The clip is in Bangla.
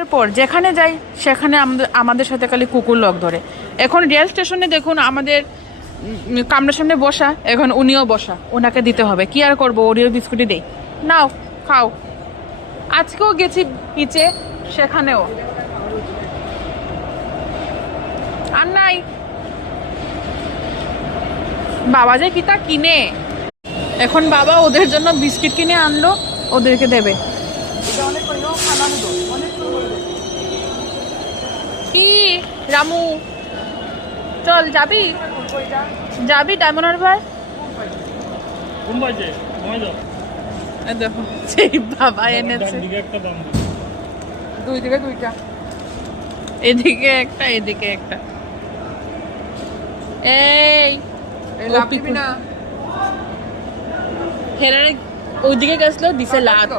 এরপর যেখানে যাই সেখানে আমাদের সাথে খালি কুকুর লক ধরে। এখন রেল স্টেশনে দেখুন আমাদের কামরার সামনে বসা, এখন উনিও বসা, ওনাকে দিতে হবে, কি আর করবো, ওরিও বিস্কুটই দেই, নাও খাও। আজকেও গেছি পিচে, সেখানেও আর নাই। বাবা যে কিতা কিনে, এখন বাবা ওদের জন্য বিস্কিট কিনে আনলো, ওদেরকে দেবে। কি রামু, চল যাবি, যাবি ডায়মন্ড হারবার? দেখো সেই বাবা এনেছে, দুই দিকে দুইটা, এদিকে একটা এদিকে একটা। এই হেরারে ওইদিকে গেছিল, দিছে লাত।